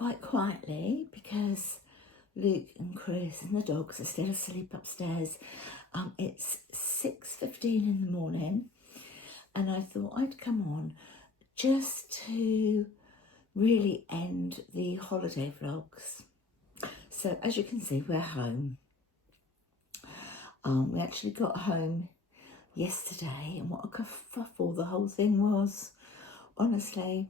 quite quietly because Luke and Chris and the dogs are still asleep upstairs. It's 6:15 in the morning, and I thought I'd come on just to really end the holiday vlogs. So as you can see, we're home. We actually got home yesterday, and what a kerfuffle the whole thing was, honestly.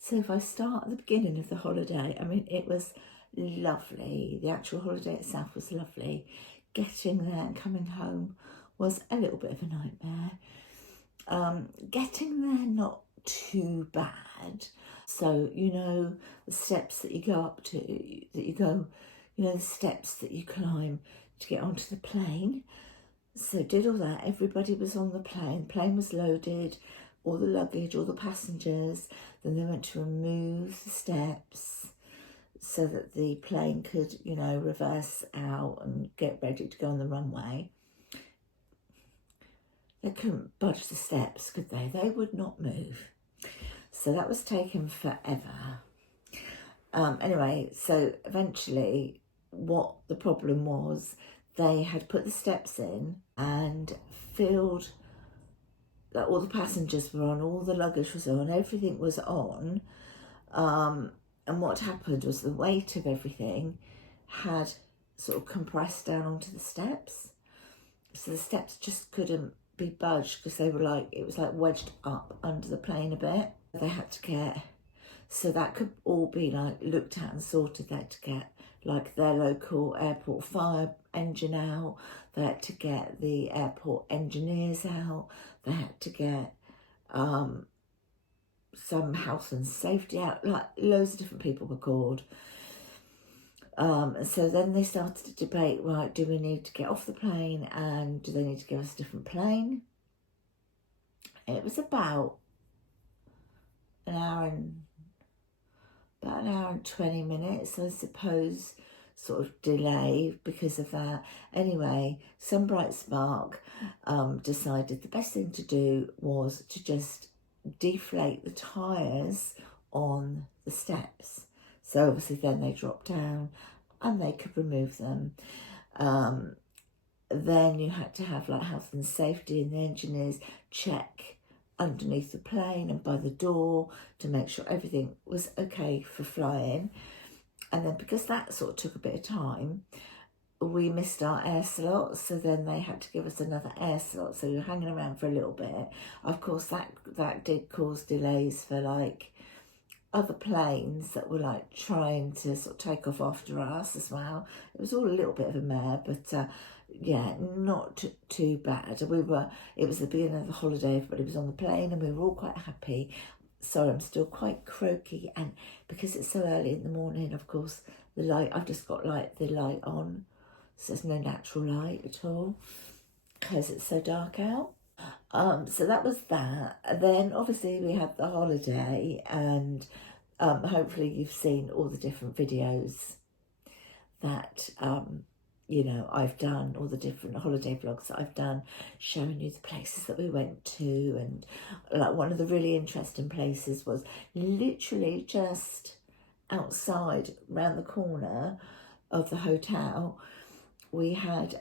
So if I start at the beginning of the holiday, I mean, it was lovely. The actual holiday itself was lovely. Getting there and coming home was a little bit of a nightmare. Getting there, not too bad. So, you know, the steps that you go up to, the steps that you climb to get onto the plane. So did all that. Everybody was on the plane. The plane was loaded, all the luggage, all the passengers. Then they went to remove the steps so that the plane could, reverse out and get ready to go on the runway. They couldn't budge the steps, could they? They would not move. So that was taking forever. Anyway, so eventually what the problem was, they had put the steps in and filled, like, all the passengers were on, all the luggage was on, everything was on. And what happened was the weight of everything had sort of compressed down onto the steps. So the steps just couldn't be budged because they were it was like wedged up under the plane a bit. They had to get, so that could all be looked at and sorted. They had to get their local airport fire engine out. They had to get the airport engineers out. They had to get some health and safety out. Loads of different people were called. So then they started to debate, right, do we need to get off the plane and do they need to give us a different plane? It was about an hour and 20 minutes, I suppose, sort of delay because of that. Anyway, some bright spark decided the best thing to do was to just deflate the tyres on the steps. So obviously then they dropped down and they could remove them. Then you had to have health and safety and the engineers check underneath the plane and by the door to make sure everything was okay for flying. And then because that sort of took a bit of time, we missed our air slot, so then they had to give us another air slot, so we were hanging around for a little bit. Of course that did cause delays for other planes that were trying to sort of take off after us as well. It was all a little bit of a mare, but yeah, not too bad. It was the beginning of the holiday, everybody was on the plane and we were all quite happy. Sorry, I'm still quite croaky, and because it's so early in the morning, of course, I've just got the light on, so there's no natural light at all because it's so dark out. So that was that. And then obviously we had the holiday, and hopefully you've seen all the different videos that I've done, all the different holiday vlogs that I've done, showing you the places that we went to. And one of the really interesting places was literally just outside round the corner of the hotel. We had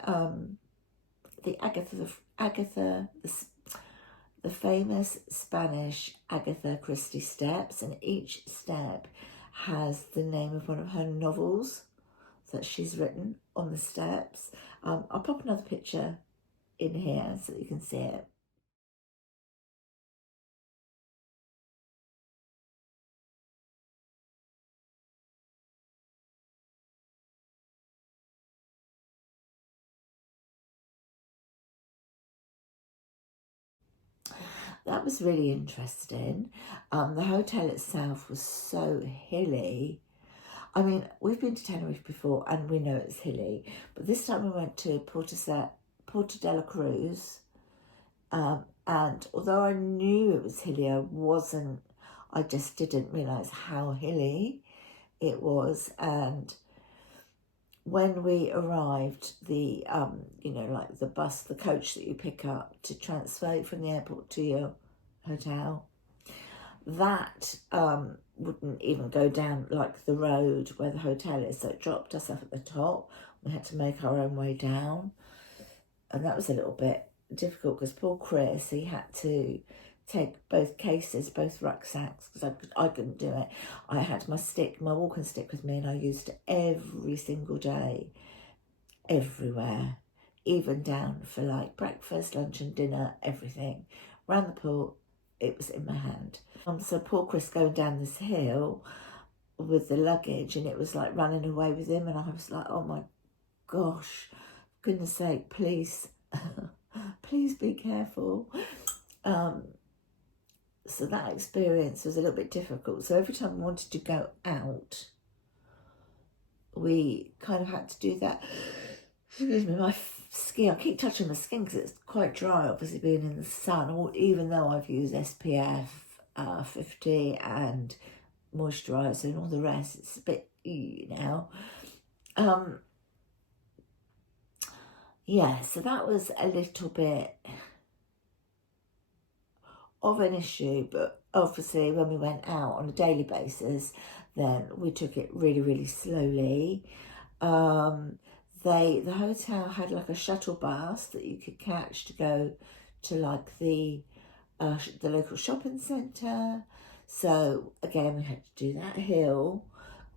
the famous Spanish Agatha Christie steps, and each step has the name of one of her novels that she's written on the steps. I'll pop another picture in here so that you can see it. That was really interesting. The hotel itself was so hilly. I mean, we've been to Tenerife before and we know it's hilly, but this time we went to Porto de la Cruz, and although I knew it was hilly, I just didn't realise how hilly it was. And when we arrived, the the coach that you pick up to transfer from the airport to your hotel, that wouldn't even go down like the road where the hotel is, so it dropped us off at the top. We had to make our own way down, and that was a little bit difficult because poor Chris, he had to take both cases, both rucksacks, because I couldn't do it. I had my walking stick with me, and I used it every single day, everywhere, even down for like breakfast, lunch and dinner, everything. Around the pool, it was in my hand. So poor Chris going down this hill with the luggage, and it was like running away with him, and I was like, oh my gosh, for goodness sake, please, please be careful. So that experience was a little bit difficult. So every time we wanted to go out, we kind of had to do that. Excuse me, my skin, I keep touching my skin because it's quite dry, obviously being in the sun, or even though I've used SPF 50 and moisturiser and all the rest, it's a bit now. Yeah, so that was a little bit of an issue, but obviously when we went out on a daily basis, then we took it really, really slowly. The hotel had like a shuttle bus that you could catch to go to like the local shopping centre. So again, we had to do that hill,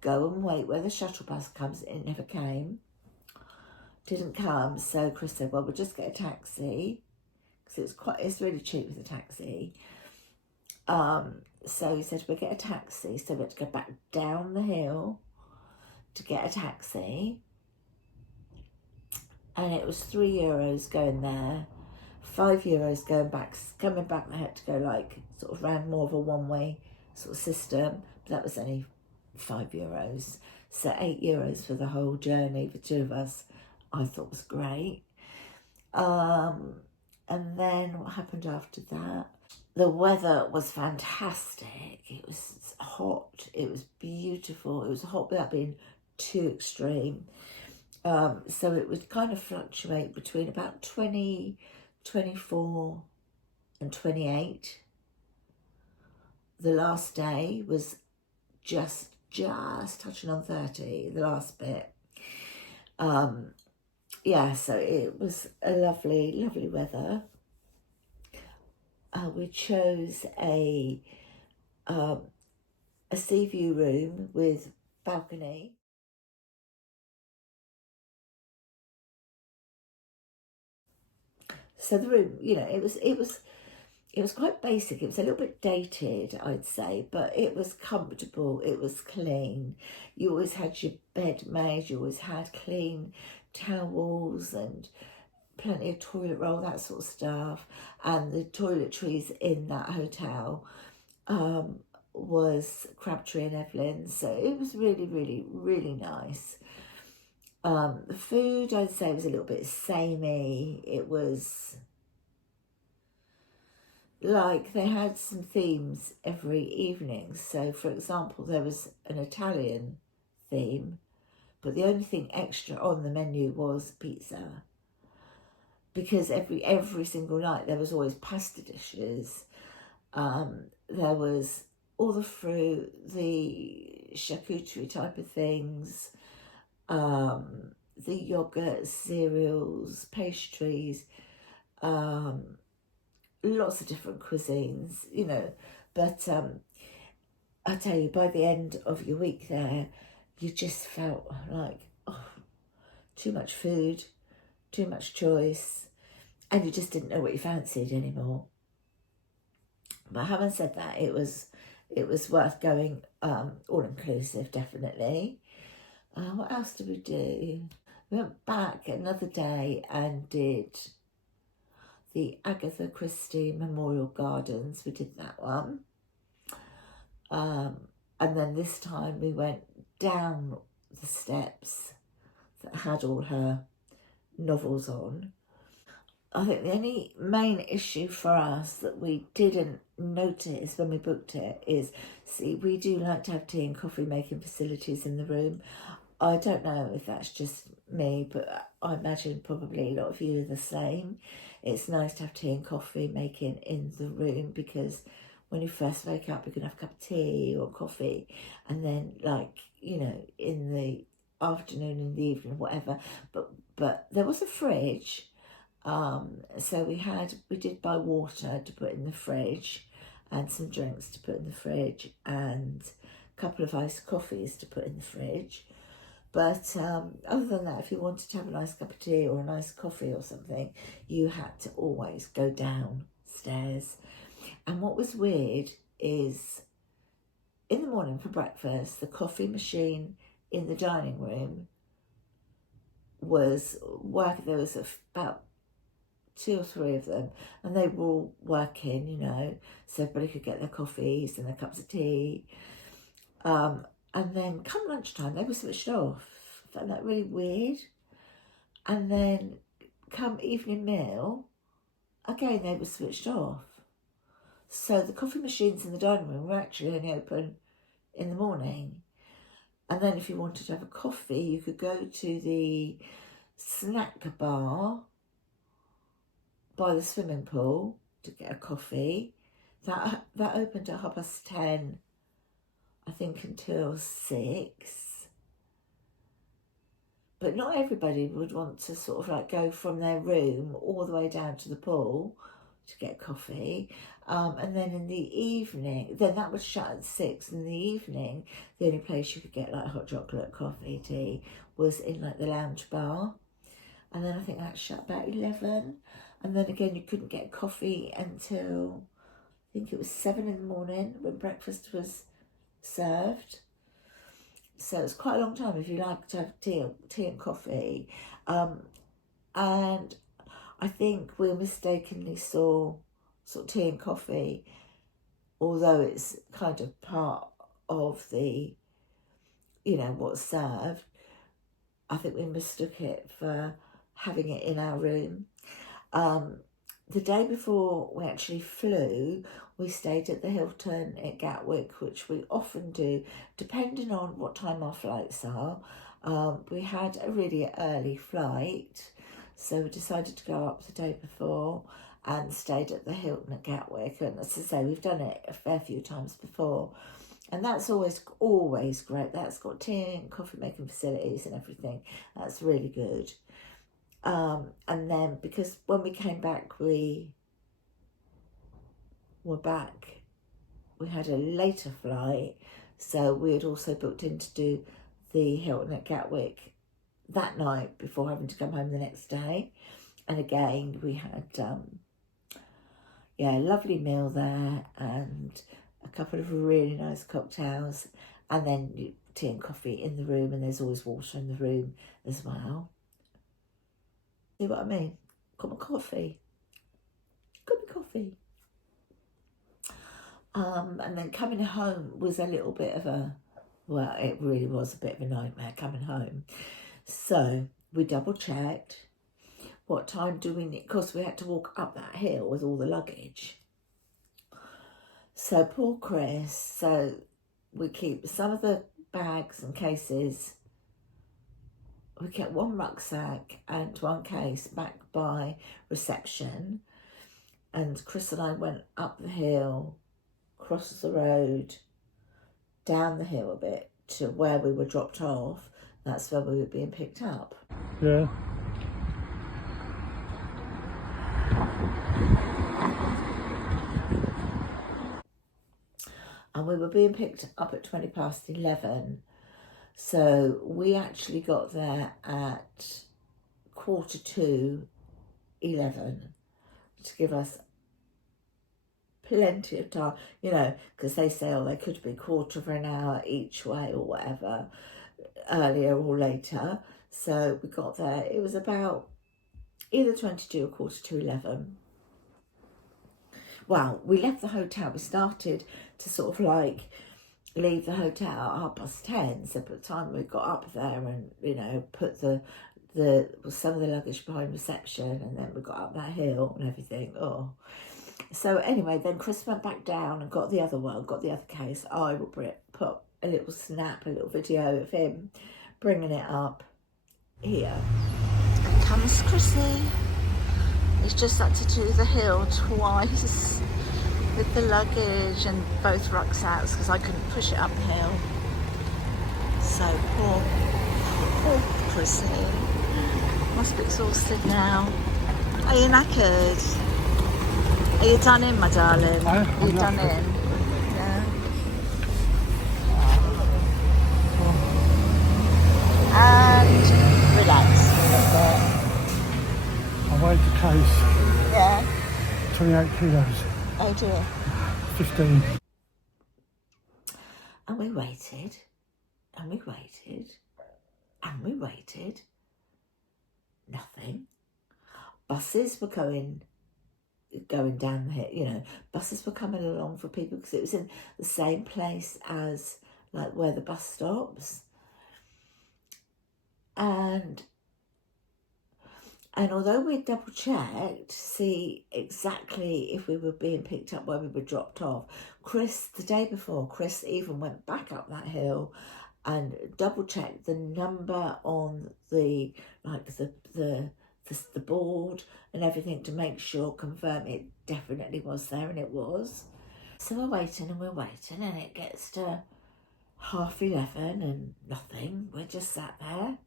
go and wait where the shuttle bus comes. It never came. Didn't come, so Chris said, well, we'll just get a taxi, because it's really cheap with a taxi. So he said, we'll get a taxi, so we had to go back down the hill to get a taxi, and it was €3 going there, €5 going back. Coming back, I had to go like sort of round more of a one-way sort of system, but that was only €5, so €8 for the whole journey for two of us. I thought was great. And then what happened after that? The weather was fantastic. It was hot. It was beautiful. It was hot without being too extreme. So it would kind of fluctuate between about 20, 24 and 28. The last day was just touching on 30, the last bit. Yeah, so it was a lovely, lovely weather. We chose a sea view room with balcony. So the room, it was quite basic. It was a little bit dated, I'd say, but it was comfortable. It was clean. You always had your bed made. You always had clean towels and plenty of toilet roll, that sort of stuff. And the toiletries in that hotel was Crabtree and Evelyn, so it was really, really, really nice. The food, I'd say, was a little bit samey. It was like they had some themes every evening. So, for example, there was an Italian theme, but the only thing extra on the menu was pizza. Because every single night there was always pasta dishes. There was all the fruit, the charcuterie type of things, the yogurt, cereals, pastries, lots of different cuisines, But I tell you, by the end of your week there, you just felt like, too much food, too much choice, and you just didn't know what you fancied anymore. But having said that, it was worth going, all inclusive, definitely. What else did we do? We went back another day and did the Agatha Christie Memorial Gardens. We did that one. And then this time we went down the steps that had all her novels on. I think the only main issue for us that we didn't notice when we booked it is, we do like to have tea and coffee making facilities in the room. I don't know if that's just me, but I imagine probably a lot of you are the same. It's nice to have tea and coffee making in the room because when you first wake up, you can have a cup of tea or coffee, and then, like, you know, in the afternoon, in the evening, whatever. But there was a fridge, so we did buy water to put in the fridge, and some drinks to put in the fridge, and a couple of iced coffees to put in the fridge. But other than that, if you wanted to have a nice cup of tea or a nice coffee or something, you had to always go downstairs. And what was weird is, in the morning for breakfast, the coffee machine in the dining room was working. There was about 2 or 3 of them, and they were all working, you know, so everybody could get their coffees and their cups of tea. And then come lunchtime, they were switched off. I found that really weird. And then come evening meal, again, they were switched off. So the coffee machines in the dining room were actually only open in the morning. And then if you wanted to have a coffee, you could go to the snack bar by the swimming pool to get a coffee. That opened at 10:30, I think, until 6. But not everybody would want to sort of like go from their room all the way down to the pool to get coffee. And then in the evening, then that would shut at 6. In the evening, the only place you could get like hot chocolate, coffee, tea was in like the lounge bar. And then I think that shut about 11. And then again, you couldn't get coffee until, I think it was 7 in the morning when breakfast was served. So it's quite a long time if you like to have tea and coffee. And I think we mistakenly saw sort of tea and coffee, although it's kind of part of the, you know, what's served. I think we mistook it for having it in our room. The day before we actually flew, we stayed at the Hilton at Gatwick, which we often do, depending on what time our flights are. We had a really early flight, so we decided to go up the day before and stayed at the Hilton at Gatwick. And as I say, we've done it a fair few times before, and that's always great. That's got tea and coffee making facilities and everything. That's really good. And then, because when we came back, we had a later flight, so we had also booked in to do the Hilton at Gatwick that night before having to come home the next day. And again, we had a lovely meal there and a couple of really nice cocktails, and then tea and coffee in the room, and there's always water in the room as well. See what I mean? Got my coffee. Got my coffee. And then coming home was a little bit of it really was a bit of a nightmare coming home. So we double checked. What time do we need? Because we had to walk up that hill with all the luggage. So poor Chris. So we keep some of the bags and cases. We kept one rucksack and one case back by reception. And Chris and I went up the hill, across the road, down the hill a bit to where we were dropped off. That's where we were being picked up. Yeah. And we were being picked up at 11:20. So we actually got there at 11:15 to give us plenty of time, you know, because they say, they could be quarter of an hour each way or whatever, earlier or later. So we got there, it was about either 22 or 11:15. Well, we left the hotel, we started to sort of like leave the hotel at 10:30. So by the time we got up there and, you know, put some of the luggage behind reception, and then we got up that hill and everything. So anyway, then Chris went back down and got the other case. I will put a little video of him bringing it up here. And comes Chrissy. He's just had to do the hill twice with the luggage and both rucksacks because I couldn't push it up the hill. So poor Chrissy. Must be exhausted now. Are you knackered? Are you done in, my darling? Are you done in? Yeah. And relax a little bit. I weighed the case. Yeah. 28 kilos. Oh dear. 15. And we waited. And we waited. And we waited. Nothing. Buses were going down the hill, you know, buses were coming along for people because it was in the same place as like where the bus stops. And although we double checked to see exactly if we were being picked up where we were dropped off, the day before, Chris even went back up that hill and double checked the number on the board and everything to make sure, confirm it definitely was there, and it was. So we're waiting and it gets to 11:30 and nothing. We're just sat there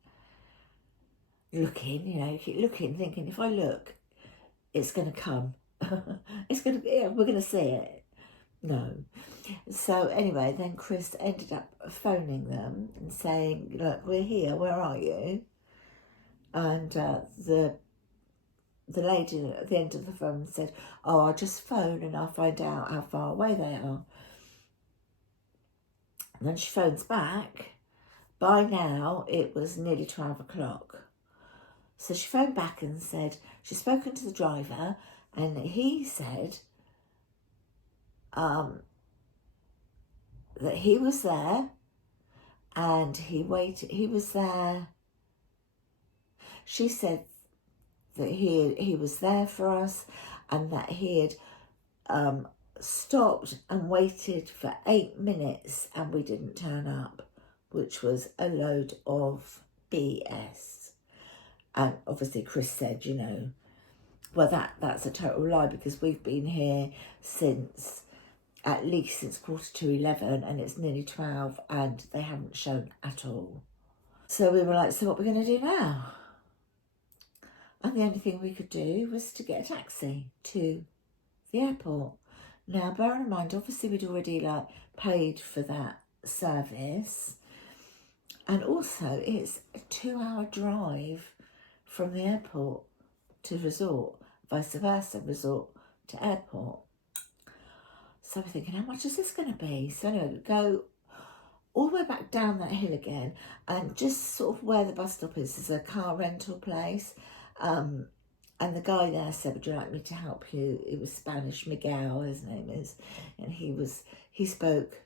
looking, you know, keep looking, thinking if I look, it's going to come. We're going to see it. No. So anyway, then Chris ended up phoning them and saying, look, we're here, where are you? And the lady at the end of the phone said, oh, I'll just phone and I'll find out how far away they are. And then she phones back. By now, it was nearly 12 o'clock. So she phoned back and said she'd spoken to the driver and he said that he was there and he was there. She said that he was there for us and that he had stopped and waited for 8 minutes and we didn't turn up, which was a load of BS. And obviously Chris said, you know, well, that's a total lie because we've been here at least since 11:15 and it's nearly 12 and they haven't shown at all. So we were like, so what are we going to do now? And the only thing we could do was to get a taxi to the airport. Now, bearing in mind, obviously we'd already paid for that service. And also it's a 2-hour drive from the airport to resort, vice versa, resort to airport. So we're thinking, how much is this going to be? So anyway, we go all the way back down that hill again, and just sort of where the bus stop is a car rental place. And the guy there said, would you like me to help you? It was Spanish, Miguel, his name is. And he spoke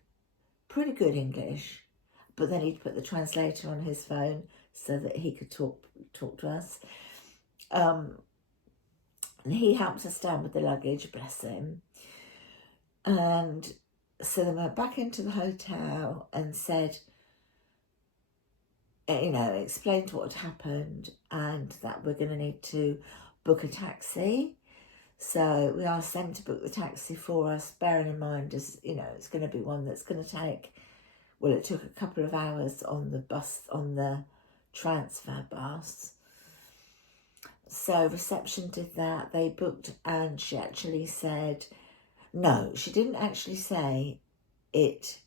pretty good English, but then he'd put the translator on his phone so that he could talk to us. And he helped us down with the luggage, bless him. And so then went back into the hotel and said, you know, explained what had happened and that we're going to need to book a taxi. So we asked them to book the taxi for us, bearing in mind, as you know, it's going to be one that's going to take, well, it took a couple of hours on the transfer bus. So reception did that, they booked, and she actually said, no, she didn't actually say it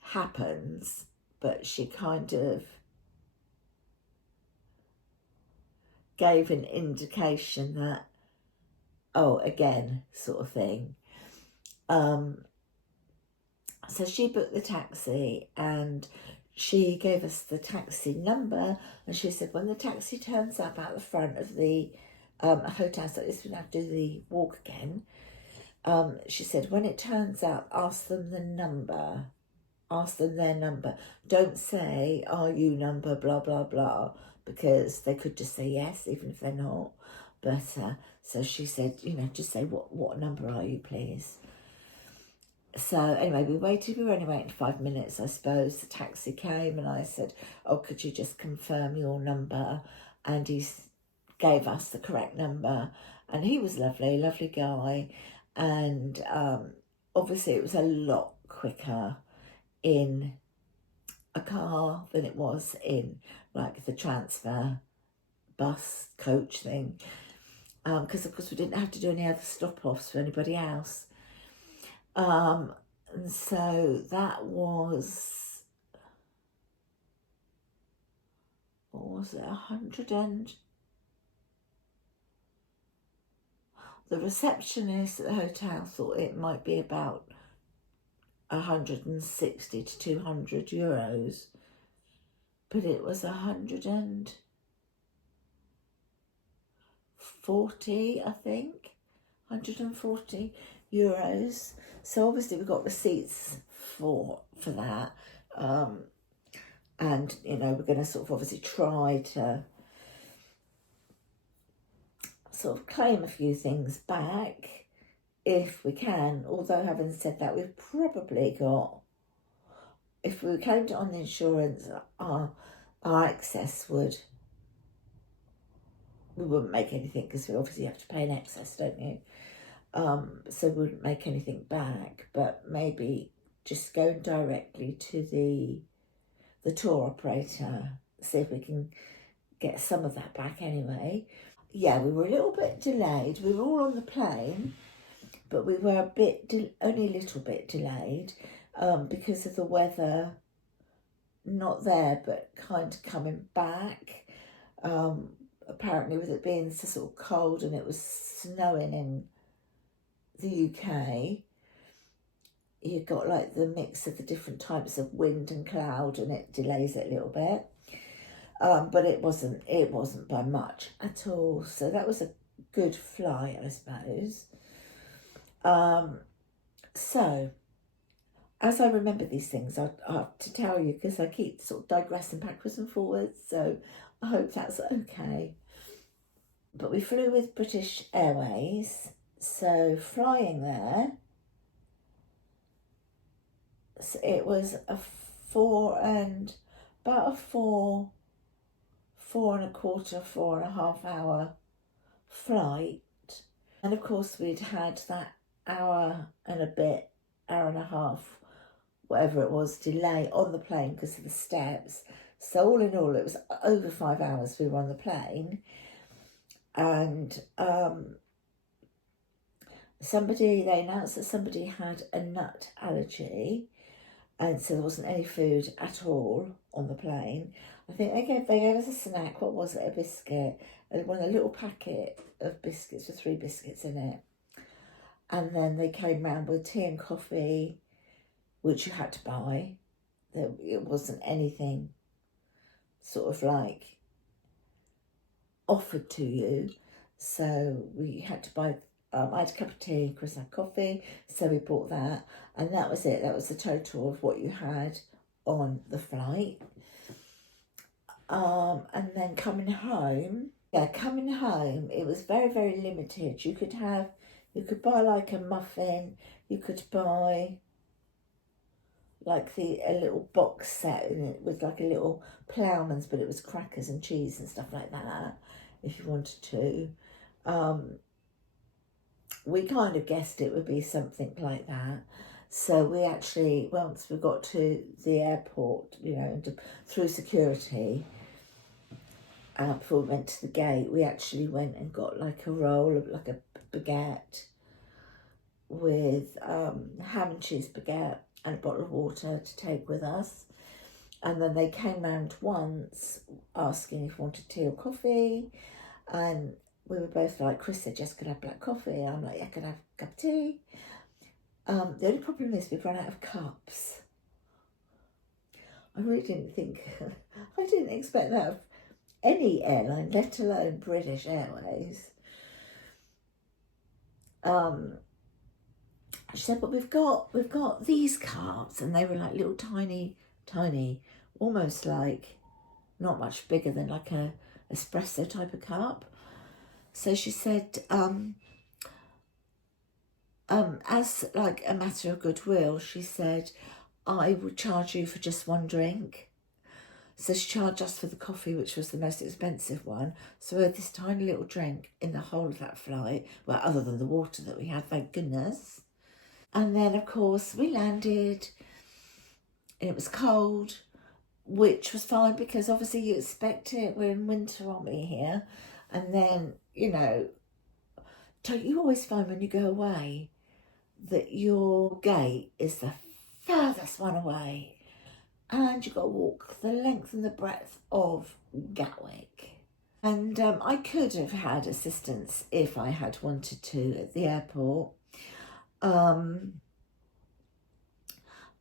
happens, but she kind of gave an indication that, oh, again, sort of thing. So she booked the taxi and she gave us the taxi number, and she said when the taxi turns up out the front of the hotel, so at least we don't have to do the walk again, she said when it turns up, ask them their number. Don't say, are you number blah blah blah, because they could just say yes even if they're not. But so she said, you know, just say what number are you, please. So anyway, we were only waiting 5 minutes, I suppose. The taxi came and I said, oh, could you just confirm your number? And he gave us the correct number, and he was lovely guy. and obviously it was a lot quicker in a car than it was in like the transfer bus coach thing, because of course we didn't have to do any other stop-offs for anybody else. And so that was, what was it, 100 and... The receptionist at the hotel thought it might be about 160 to 200 euros, but it was 140, I think, 140 euros. So obviously we got receipts for that, and you know, we're going to sort of obviously try to sort of claim a few things back if we can, although having said that, we've probably got, if we claimed it on the insurance, our excess we wouldn't make anything, because we obviously have to pay an excess, don't you? So we wouldn't make anything back, but maybe just go directly to the tour operator, see if we can get some of that back anyway. Yeah, we were a little bit delayed. We were all on the plane, but we were only a little bit delayed because of the weather, not there, but kind of coming back. Apparently with it being so sort of cold and it was snowing in the UK, you got like the mix of the different types of wind and cloud, and it delays it a little bit. But it wasn't by much at all. So that was a good flight, I suppose. So as I remember these things, I have to tell you, because I keep sort of digressing backwards and forwards, so I hope that's okay. But we flew with British Airways, so flying there, so it was about a 4.25 hour flight. And of course we'd had that hour and a half, whatever it was, delay on the plane because of the steps. So all in all, it was over 5 hours we were on the plane. And they announced that somebody had a nut allergy, and so there wasn't any food at all on the plane. I think they gave us a snack. What was it? A biscuit. A little packet of biscuits with 3 biscuits in it. And then they came round with tea and coffee, which you had to buy. It wasn't anything sort of like offered to you. So we had to buy, I had a cup of tea, Chris had coffee, so we bought that. And that was it. That was the total of what you had on the flight. And then coming home, it was very, very limited. You could buy like a muffin, you could buy like a little box set in it with like a little ploughman's, but it was crackers and cheese and stuff like that, if you wanted to. We kind of guessed it would be something like that. So we actually, once we got to the airport, you know, through security, before we went to the gate, we actually went and got like a roll of like a baguette with ham and cheese baguette and a bottle of water to take with us. And then they came round once asking if we wanted tea or coffee, and we were both like, Chris said, Jess, could I have black coffee? I'm like, yeah, could I have a cup of tea? The only problem is we've run out of cups. I really didn't think, I didn't expect that of any airline, let alone British Airways. She said, but we've got these cups, and they were like little tiny, almost like not much bigger than like a espresso type of cup. So she said, as like a matter of goodwill, she said, I would charge you for just one drink. So she charged us for the coffee, which was the most expensive one. So we had this tiny little drink in the whole of that flight. Well, other than the water that we had, thank goodness. And then, of course, we landed and it was cold, which was fine because obviously you expect it. We're in winter, aren't we, here? And then, you know, you always find when you go away that your gate is the furthest one away. And you've got to walk the length and the breadth of Gatwick. And I could have had assistance if I had wanted to at the airport.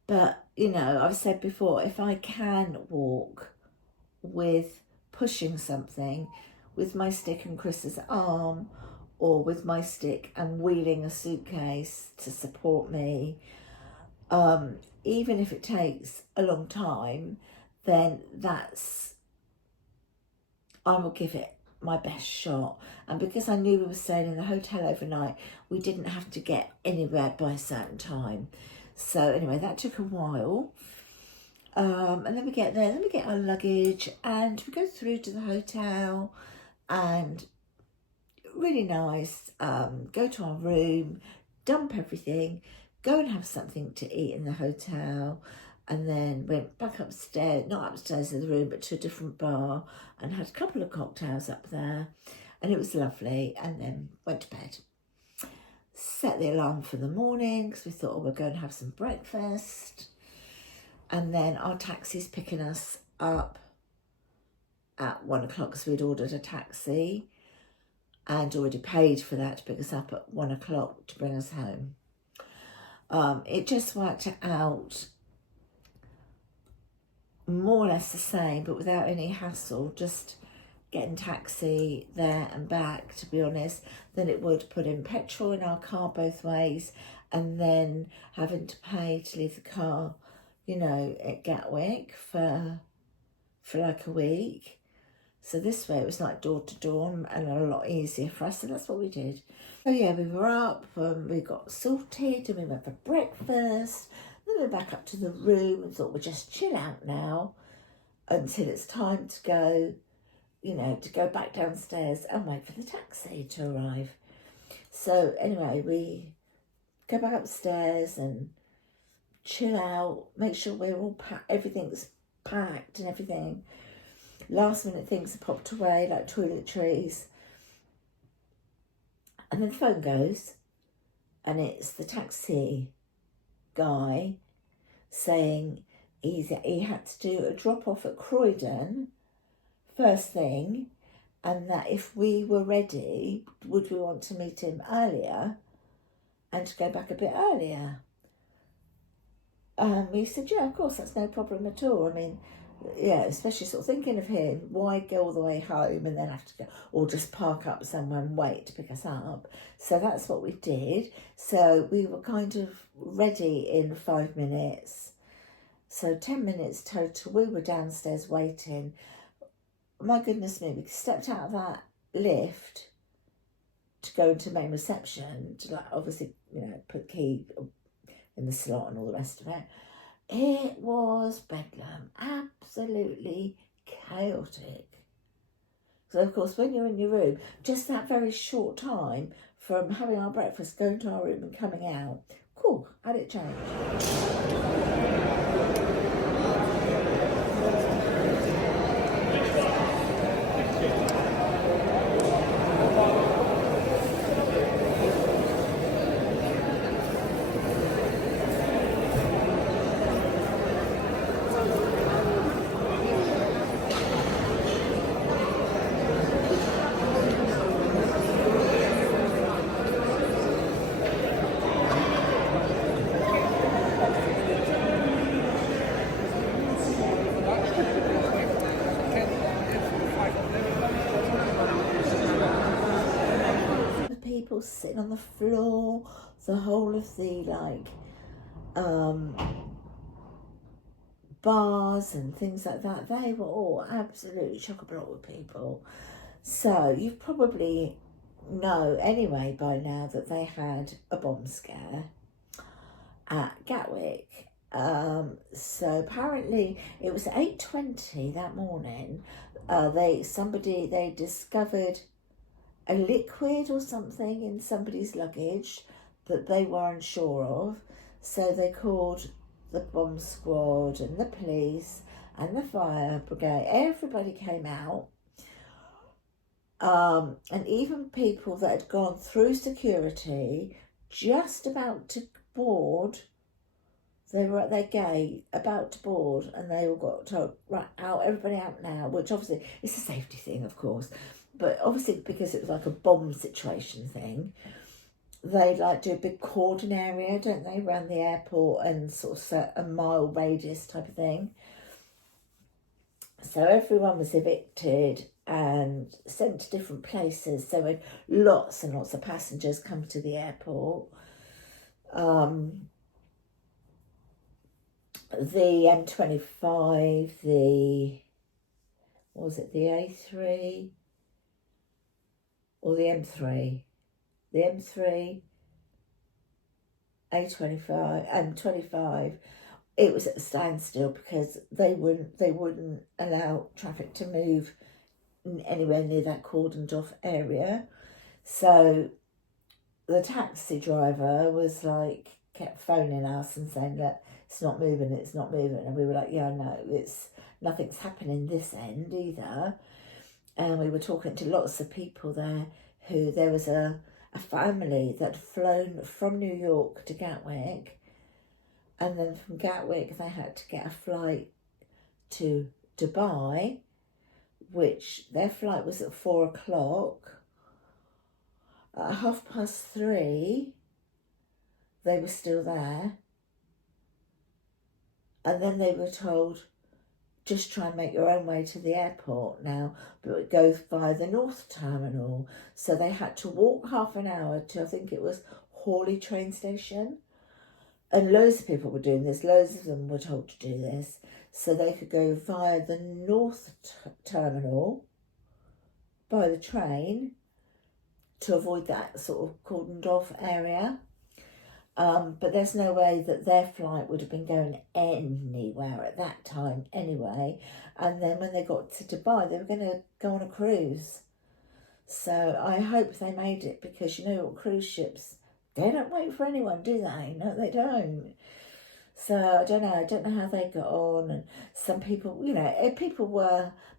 But, you know, I've said before, if I can walk with pushing something with my stick and Chris's arm, or with my stick and wheeling a suitcase to support me, even if it takes a long time, then I will give it my best shot. And because I knew we were staying in the hotel overnight, we didn't have to get anywhere by a certain time. So anyway, that took a while. And then we get there, then we get our luggage and we go through to the hotel, and really nice, go to our room, dump everything, go and have something to eat in the hotel, and then went back upstairs, not upstairs in the room, but to a different bar, and had a couple of cocktails up there, and it was lovely, and then went to bed. Set the alarm for the morning because we thought, oh, we're going to have some breakfast. And then our taxi's picking us up at 1 o'clock because we'd ordered a taxi and already paid for that to pick us up at 1 o'clock to bring us home. It just worked out more or less the same, but without any hassle, just getting taxi there and back, to be honest, than it would putting petrol in our car both ways and then having to pay to leave the car, you know, at Gatwick for like a week. So this way it was like door to door and a lot easier for us, so that's what we did. So yeah, we were up, we got sorted and we went for breakfast, then we went back up to the room and thought we'll just chill out now until it's time to go, you know, to go back downstairs and wait for the taxi to arrive. So anyway, we go back upstairs and chill out, make sure we're all packed, everything's packed and everything. Last minute things are popped away, like toiletries. And then the phone goes, and it's the taxi guy saying he had to do a drop off at Croydon first thing, and that if we were ready, would we want to meet him earlier and to go back a bit earlier? We said, yeah, of course, that's no problem at all. I mean, yeah, especially sort of thinking of him, why go all the way home and then have to go, or just park up somewhere and wait to pick us up? So that's what we did. So we were kind of ready in 5 minutes. So 10 minutes total, we were downstairs waiting. My goodness me, we stepped out of that lift to go into main reception to, like, obviously, you know, put the key in the slot and all the rest of it. It was bedlam, absolutely chaotic. So of course, when you're in your room, just that very short time from having our breakfast, going to our room and coming out, cool, had it changed. People sitting on the floor, the whole of the bars and things like that, they were all absolutely chock-a-block with people. So you probably know anyway by now that they had a bomb scare at Gatwick, So apparently it was 8:20 that morning. They discovered a liquid or something in somebody's luggage that they were unsure of. So they called the bomb squad and the police and the fire brigade. Everybody came out. And even people that had gone through security, just about to board, they were at their gate, about to board, and they all got told, right, out, everybody out now, which obviously, it's a safety thing, of course, but obviously because it was like a bomb situation thing, they like do a big cordon area, don't they, around the airport, and sort of set a mile radius type of thing. So everyone was evicted and sent to different places. So we had lots and lots of passengers come to the airport. The M25, what was it, the A3 or the M3? The M3, A25, M25, it was at a standstill because they wouldn't allow traffic to move anywhere near that cordoned off area. So the taxi driver was like, kept phoning us and saying that it's not moving, and we were like, yeah, no, nothing's happening this end either. And we were talking to lots of people there there was a family that had flown from New York to Gatwick, and then from Gatwick they had to get a flight to Dubai, which their flight was at 4 o'clock. At 3:30 they were still there, and then they were told, just try and make your own way to the airport now, but it goes via the North Terminal. So they had to walk half an hour to, I think it was Hawley train station. And loads of people were doing this, loads of them were told to do this, so they could go via the North Terminal by the train to avoid that sort of cordoned off area. But there's no way that their flight would have been going anywhere at that time anyway. And then when they got to Dubai, they were going to go on a cruise. So I hope they made it, because you know what, cruise ships, they don't wait for anyone, do they? No, they don't. So I don't know how they got on. And some people,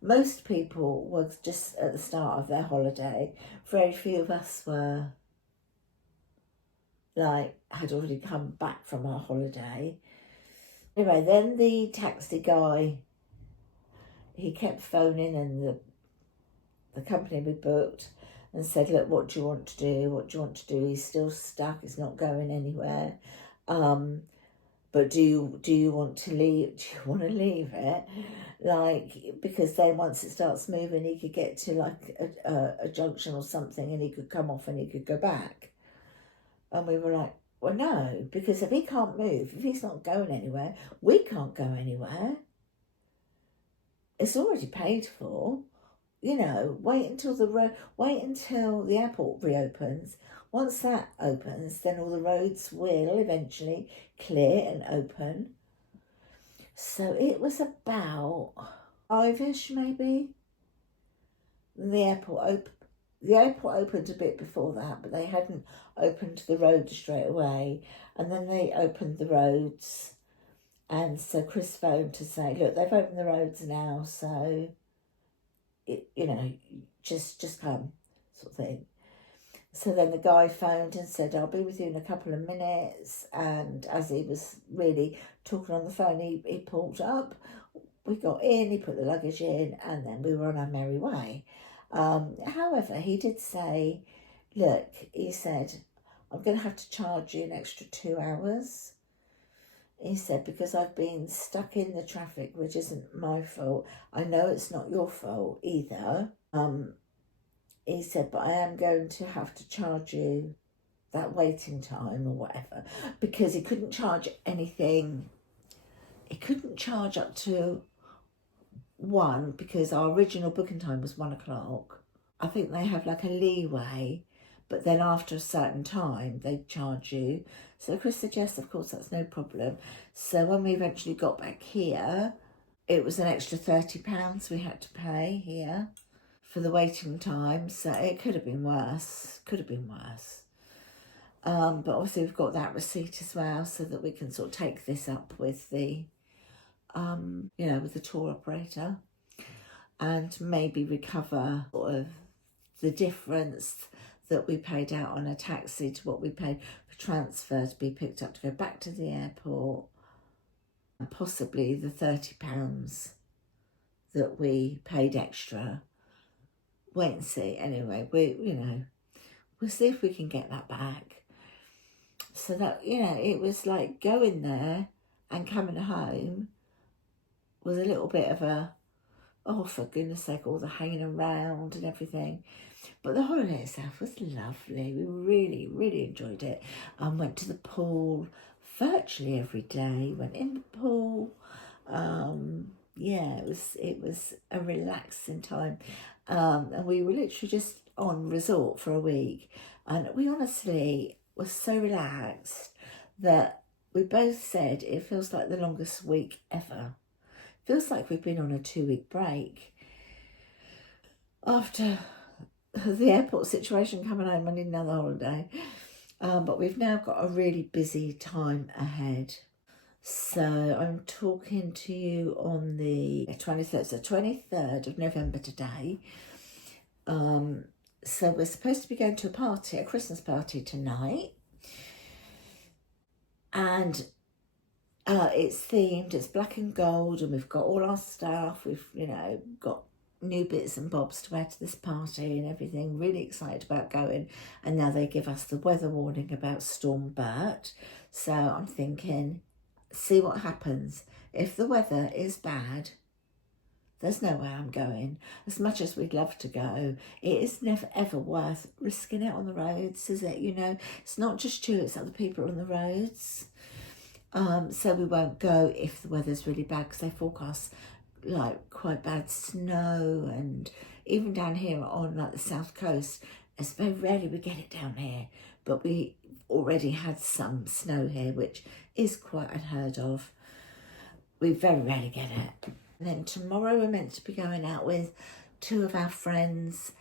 most people were just at the start of their holiday. Very few of us were had already come back from our holiday. Anyway, then the taxi guy, he kept phoning, and the company we booked, and said, look, what do you want to do? He's still stuck, he's not going anywhere. But do you want to leave? Do you want to leave it? Because then once it starts moving, he could get to a junction or something, and he could come off and he could go back. And we were like, well, no, because if he can't move, if he's not going anywhere, we can't go anywhere. It's already paid for. Wait until the airport reopens. Once that opens, then all the roads will eventually clear and open. So it was about 5-ish maybe. The airport opened a bit before that, but they hadn't opened the road straight away. And then they opened the roads. And so Chris phoned to say, look, they've opened the roads now, so just come, sort of thing. So then the guy phoned and said, I'll be with you in a couple of minutes. And as he was really talking on the phone, he pulled up. We got in, he put the luggage in, and then we were on our merry way. However, he did say, look, he said, I'm going to have to charge you an extra 2 hours. He said, because I've been stuck in the traffic, which isn't my fault. I know it's not your fault either. He said, but I am going to have to charge you that waiting time or whatever, because he couldn't charge anything. He couldn't charge up to 1, because our original booking time was 1 o'clock. I think they have a leeway, but then after a certain time they charge you. So Chris said yes, of course, that's no problem. So when we eventually got back here, it was an extra £30 we had to pay here for the waiting time. So it could have been worse, but obviously we've got that receipt as well, so that we can sort of take this up with the with the tour operator and maybe recover sort of the difference that we paid out on a taxi to what we paid for transfer to be picked up to go back to the airport, and possibly the £30 that we paid extra. Wait and see. Anyway, we'll see if we can get that back. So that, it was like going there and coming home was a little bit of a, oh, for goodness sake, all the hanging around and everything. But the holiday itself was lovely. We really, really enjoyed it. Went to the pool virtually every day. Went in the pool. It was a relaxing time. And we were literally just on resort for a week. And we honestly were so relaxed that we both said it feels like the longest week ever. Feels like we've been on a 2-week break. After the airport situation, coming home, I need another holiday. But we've now got a really busy time ahead. So I'm talking to you on the 23rd, so 23rd of November today. So we're supposed to be going to a Christmas party tonight. And it's themed, it's black and gold, and we've got all our stuff. We've, got new bits and bobs to wear to this party and everything. Really excited about going. And now they give us the weather warning about Storm Bert. So I'm thinking, see what happens. If the weather is bad, there's no way I'm going. As much as we'd love to go, it is never ever worth risking it on the roads, is it? It's not just you, it's other people on the roads. So we won't go if the weather's really bad, because they forecast like quite bad snow, and even down here on like the south coast, it's very rarely we get it down here, but we already had some snow here, which is quite unheard of. We very rarely get it. And then tomorrow we're meant to be going out with two of our friends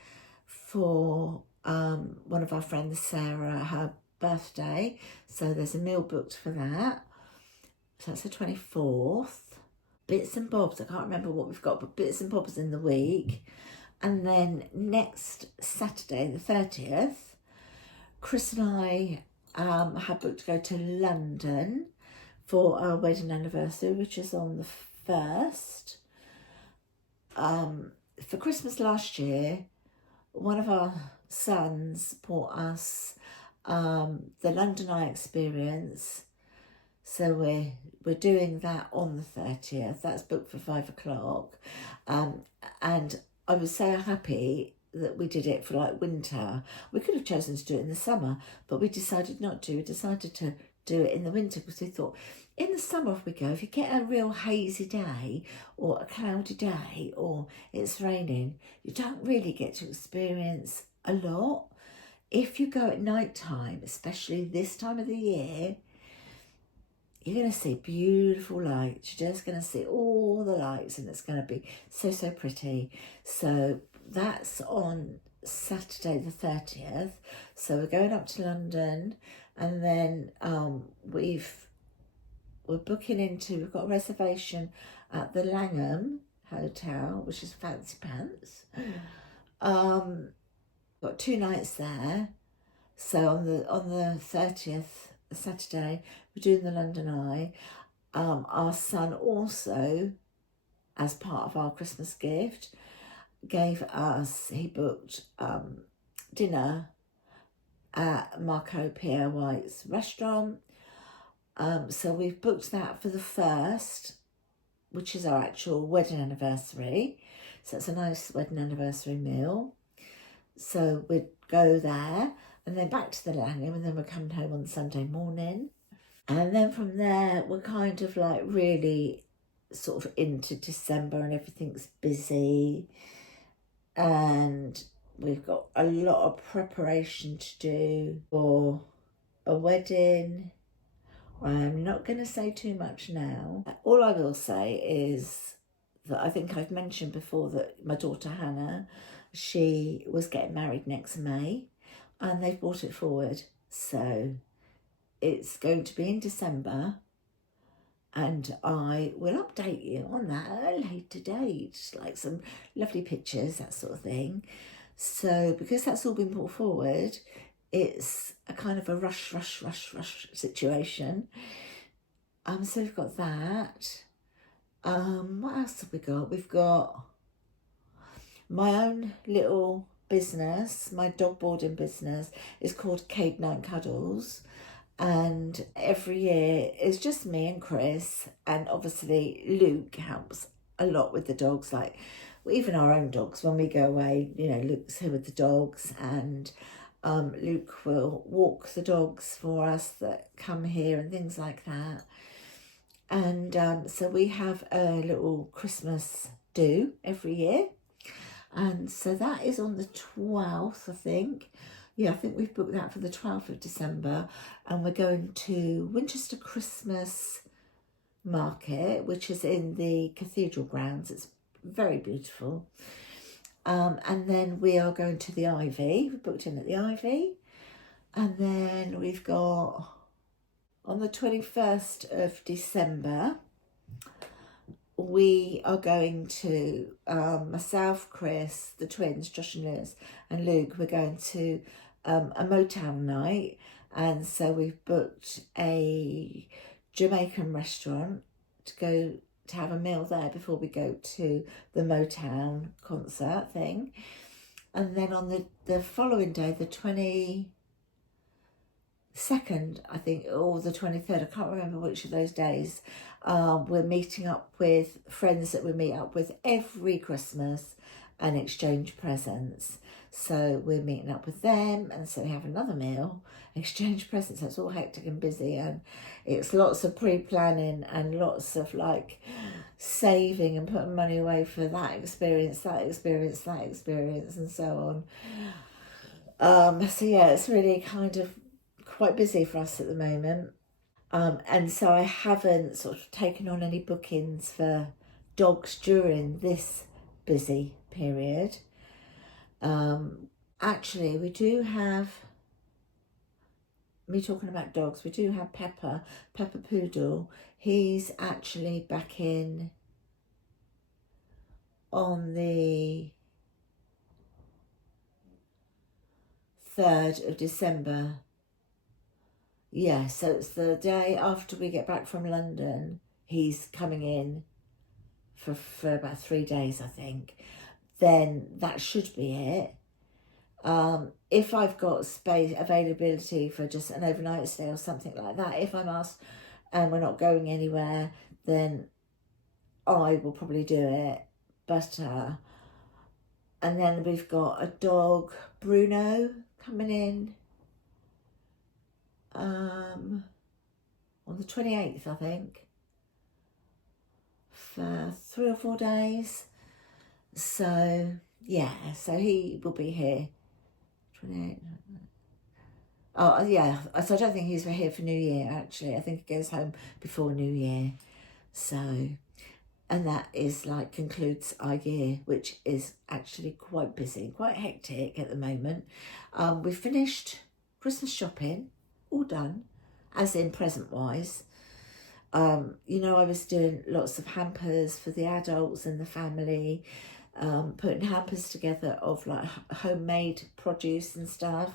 for one of our friends, Sarah, her birthday. So there's a meal booked for that. So that's the 24th. Bits and bobs, I can't remember what we've got, but bits and bobs in the week. And then next Saturday, the 30th, Chris and I had booked to go to London for our wedding anniversary, which is on the 1st. For Christmas last year, one of our sons bought us the London Eye experience. So we're doing that on the 30th. That's booked for 5 o'clock. And I was so happy that we did it for like winter. We could have chosen to do it in the summer, but we decided not to. We decided to do it in the winter because we thought, in the summer if we go, if you get a real hazy day or a cloudy day or it's raining, you don't really get to experience a lot. If you go at night time, especially this time of the year, you're going to see beautiful lights. You're just going to see all the lights, and it's going to be so, so pretty. So that's on Saturday the 30th. So we're going up to London, and then we're booking we've got a reservation at the Langham Hotel, which is fancy pants. Got 2 nights there. So on the 30th, Saturday, we're doing the London Eye. Our son also, as part of our Christmas gift, he booked dinner at Marco Pierre White's restaurant. So we've booked that for the 1st, which is our actual wedding anniversary. So it's a nice wedding anniversary meal. So we'd go there and then back to the Langham, and then we're coming home on Sunday morning. And then from there, we're kind of like really sort of into December, and everything's busy. And we've got a lot of preparation to do for a wedding. I'm not going to say too much now. All I will say is that I think I've mentioned before that my daughter Hannah, she was getting married next May, and they've brought it forward. So it's going to be in December, and I will update you on that at a later date, like some lovely pictures, that sort of thing. So because that's all been brought forward, it's a kind of a rush situation. So we've got that. What else have we got? We've got my own little business, my dog boarding business is called Cade Night Cuddles. And every year it's just me and Chris, and obviously Luke helps a lot with the dogs, like even our own dogs when we go away, you know, Luke's here with the dogs, and Luke will walk the dogs for us that come here and things like that. And so we have a little Christmas do every year, and so that is on the 12th, I think. Yeah, I think we've booked that for the 12th of December, and we're going to Winchester Christmas Market, which is in the Cathedral grounds. It's very beautiful. And then we are going to the Ivy. We booked in at the Ivy. And then we've got, on the 21st of December, we are going to, myself, Chris, the twins, Josh and Lewis, and Luke, we're going to a Motown night. And so we've booked a Jamaican restaurant to go to have a meal there before we go to the Motown concert thing. And then on the following day, the 22nd, I think, or the 23rd, I can't remember which of those days, we're meeting up with friends that we meet up with every Christmas and exchange presents. So we're meeting up with them, and so we have another meal, exchange presents. So it's all hectic and busy, and it's lots of pre-planning and lots of like saving and putting money away for that experience, and so on. So yeah, it's really kind of quite busy for us at the moment. And so I haven't sort of taken on any bookings for dogs during this busy period. Actually, we do have, me talking about dogs, we do have Pepper Poodle. He's actually back in on the 3rd of December. Yeah, so it's the day after we get back from London. He's coming in for about 3 days, I think. Then that should be it. If I've got space availability for just an overnight stay or something like that, if I'm asked and we're not going anywhere, then I will probably do it. But and then we've got a dog, Bruno, coming in on the 28th, I think, for 3 or 4 days. So yeah, so he will be here. 28. Oh yeah, so I don't think he's here for New Year, actually. I think he goes home before New Year. So, and that is like concludes our year, which is actually quite busy, quite hectic at the moment. We've finished Christmas shopping, all done, as in present wise. You know, I was doing lots of hampers for the adults and the family, putting hampers together of like homemade produce and stuff.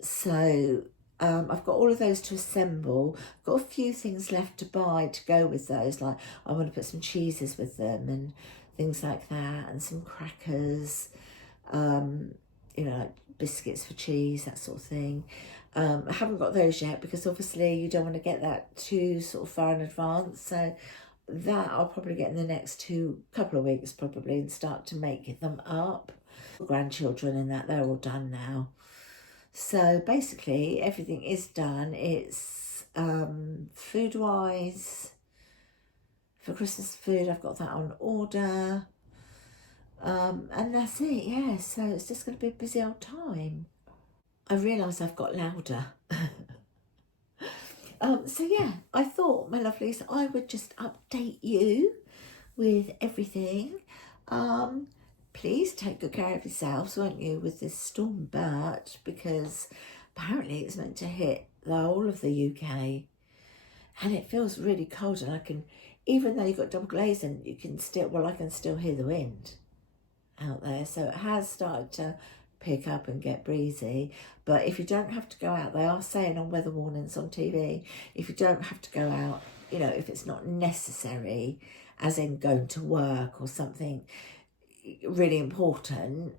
So I've got all of those to assemble. I've got a few things left to buy to go with those, like I want to put some cheeses with them and things like that, and some crackers, you know, like biscuits for cheese, that sort of thing. I haven't got those yet because obviously you don't want to get that too sort of far in advance. So that I'll probably get in the next couple of weeks probably, and start to make them up. Grandchildren and that, they're all done now. So basically everything is done. It's food wise, for Christmas food, I've got that on order. And that's it, yeah. So it's just going to be a busy old time. I realise I've got louder. So yeah, I thought, my lovelies, I would just update you with everything. Please take good care of yourselves, won't you, with this storm Bert, because apparently it's meant to hit the whole of the UK, and it feels really cold, and I can, even though you've got double glazing, you can still, well, I can still hear the wind out there. So it has started to pick up and get breezy. But if you don't have to go out, they are saying on weather warnings on TV, if you don't have to go out, you know, if it's not necessary, as in going to work or something really important,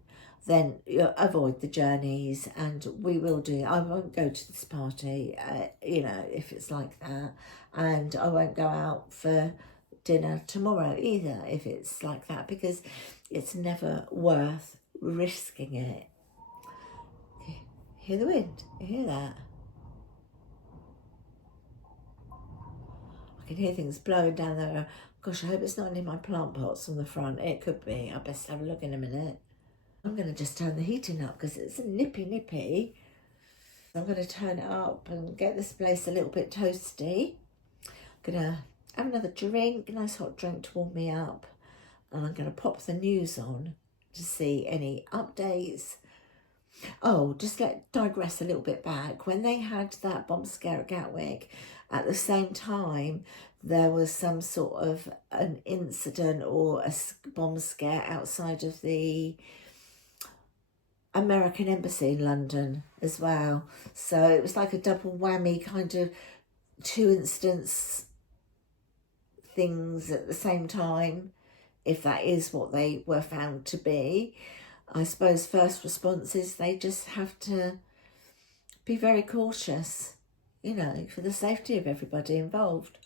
then avoid the journeys. And we will do, I won't go to this party, you know, if it's like that, and I won't go out for dinner tomorrow either if it's like that, because it's never worth risking it. Hear the wind? You hear that? I can hear things blowing down there. Gosh, I hope it's not in my plant pots on the front. It could be. I best have a look in a minute. I'm going to just turn the heating up because it's nippy. I'm going to turn it up and get this place a little bit toasty. I'm going to have another drink, a nice hot drink to warm me up. And I'm going to pop the news on to see any updates. Oh, just digress a little bit back. When they had that bomb scare at Gatwick, at the same time, there was some sort of an incident or a bomb scare outside of the American embassy in London as well. So it was like a double whammy, kind of two instance things at the same time, if that is what they were found to be. I suppose first responses, they just have to be very cautious, you know, for the safety of everybody involved.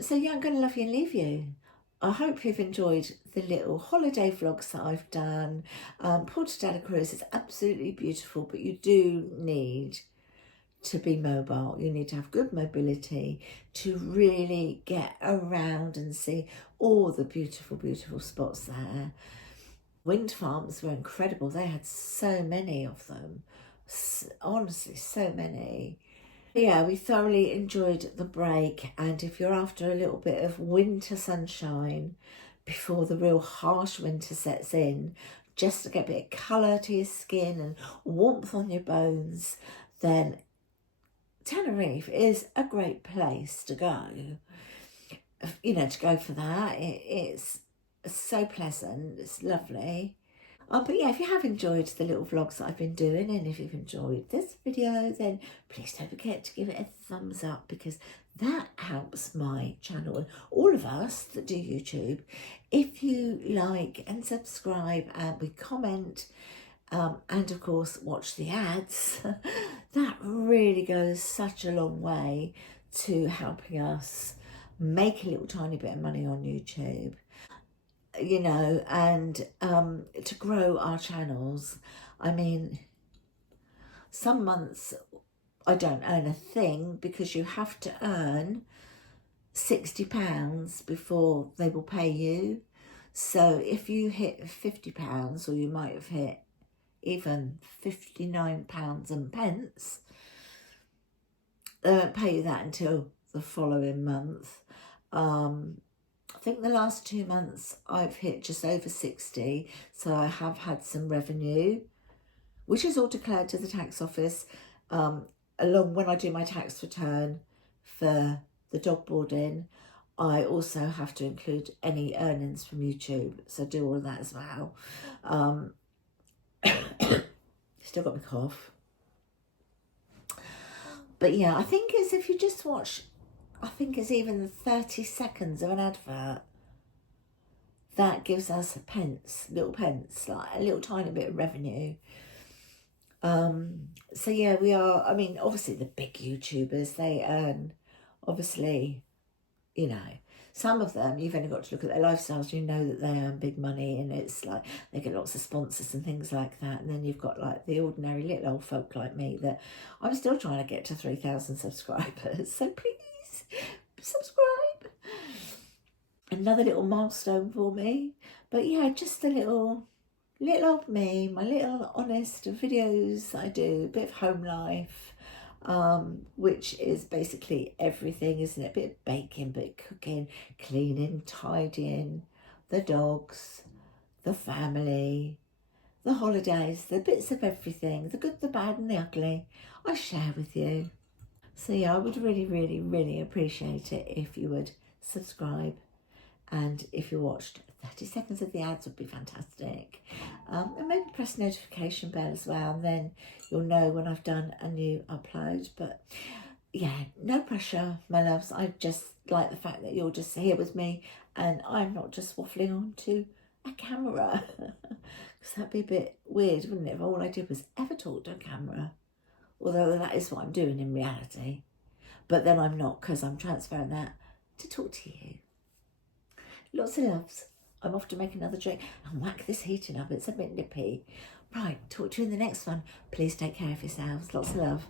So yeah, I'm going to love you and leave you. I hope you've enjoyed the little holiday vlogs that I've done. Portodalo Cruise is absolutely beautiful, but you do need to be mobile. You need to have good mobility to really get around and see all the beautiful, beautiful spots there. Wind farms were incredible. They had so many of them. Honestly, so many. Yeah, we thoroughly enjoyed the break, and if you're after a little bit of winter sunshine before the real harsh winter sets in, just to get a bit of colour to your skin and warmth on your bones, then Tenerife is a great place to go. You know, to go for that. It's so pleasant, it's lovely. But yeah, if you have enjoyed the little vlogs that I've been doing, and if you've enjoyed this video, then please don't forget to give it a thumbs up, because that helps my channel and all of us that do YouTube. If you like and subscribe and we comment, and of course watch the ads, that really goes such a long way to helping us make a little tiny bit of money on YouTube, you know, and to grow our channels. I mean, some months I don't earn a thing, because you have to earn £60 before they will pay you. So if you hit £50, or you might have hit even £59 and pence, they won't pay you that until the following month. I think the last 2 months I've hit just over 60, so I have had some revenue, which is all declared to the tax office, along when I do my tax return for the dog boarding. I also have to include any earnings from YouTube, so do all of that as well. Still got my cough. But yeah, I think it's, if you just watch, I think it's even 30 seconds of an advert, that gives us little pence, like a little tiny bit of revenue. So yeah, we are, I mean, obviously the big YouTubers, they earn, obviously, you know, some of them, you've only got to look at their lifestyles, you know that they earn big money, and it's like they get lots of sponsors and things like that. And then you've got like the ordinary little old folk like me, that I'm still trying to get to 3,000 subscribers. So please subscribe. Another little milestone for me. But yeah, just a little little old me, my little honest videos I do, a bit of home life, which is basically everything, isn't it? A bit of baking, bit of cooking, cleaning, tidying, the dogs, the family, the holidays, the bits of everything, the good, the bad and the ugly, I share with you. So yeah, I would really, really, really appreciate it if you would subscribe, and if you watched 30 seconds of the ads would be fantastic. And maybe press the notification bell as well, and then you'll know when I've done a new upload. But yeah, no pressure, my loves. I just like the fact that you're just here with me and I'm not just waffling onto a camera. Because that'd be a bit weird, wouldn't it, if all I did was ever talk to a camera? Although that is what I'm doing in reality. But then I'm not, because I'm transferring that to talk to you. Lots of loves. I'm off to make another drink and whack this heating up. It's a bit nippy. Right, talk to you in the next one. Please take care of yourselves. Lots of love.